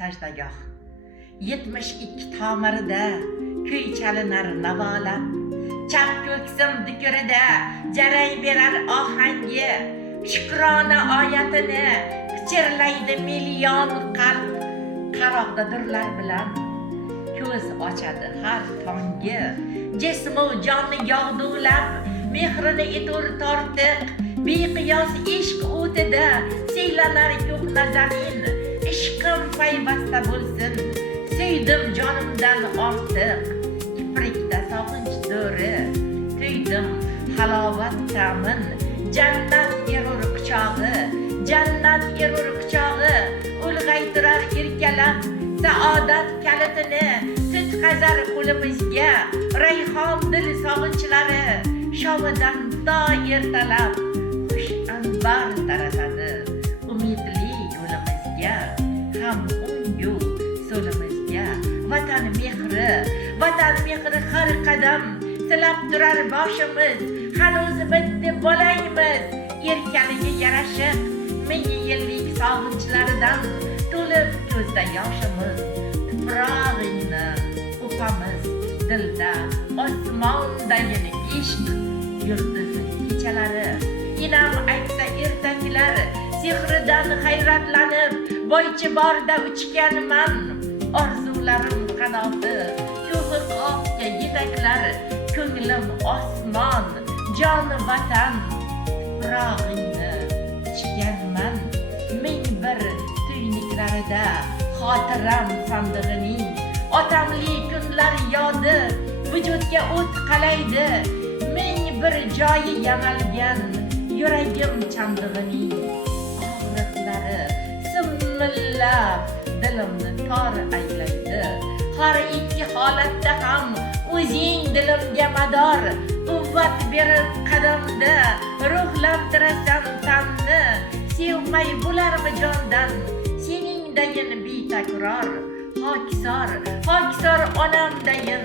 sajdagoh. 72 tomirida kuy chalinar navolab, chap ko'ksim dukurida jarang berar ohangi, shukrona oyatini pichirlaydi million qalb. Qaroqdadirlar bilan ko'z ochadi har tongi, jismu jonni yog'dulab, mehrini etur tortiq, beqiyos ishq o'tida siylanar ko'hna zamin. Ishqim payvasta bo'lsin, suydim jonimdan ortiq, kiprikda sog'inch do'ri, tuydim halovat ta'min. Jannat erur quchog'i, jannat erur quchog'i, ulg'aytirar erkalab, saodat kalitini tutqazar qo'limizga, rayhon dil sog'inchlari shovidan to ertalab xush anbar taratadi umidli yo'limizga, ham o'ngu so'limizga. Vatan mehri har qadam silab turar boshimiz, hanuz bitta bolaymiz, erkaliga yarashib ming yillik sog'inchlaridan to'lib ko'zda yoshimiz. Tuprog'ingni o'pamiz dilda, osmondayin ishq yulduz kechalari. Inam aytsa ertaklar sehridan hayratlanib, boychi borda uchganman, orzularim qanoti ko'hi qofga yetaklar, ko'nglim osmon, joni vatan. Tuprog'ingni ichganman ming bir tuyniklarida, xotiram sandig'ining otamli kunlar yodi vujudga o't qalaydi, ming bir joyi yamalgan yuragim chandig'ining og'riqlari simillab dilimni tor aylaydi. Har ikki holatda ham o'zing dilimga mador, quvvat berib qadamda ruhlantirasan tanni. Sevmay bo'larmi jondan seningdayin betakror, hokisor onamdayin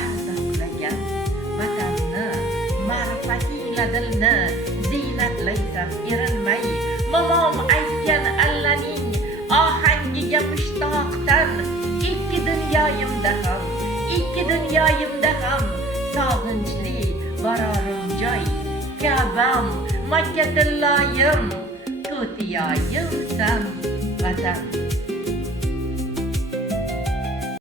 ardoqlagan vatanni. Ma'rifatingla dilni ziynatlaysan erinmay, momom aytgan allaning ohangiga mushtoqdan. Ikki dunyoyimda ham sog'inchli bororim joy, Ka'bam, Makkatilloyim, to'tiyoyimsan vatan.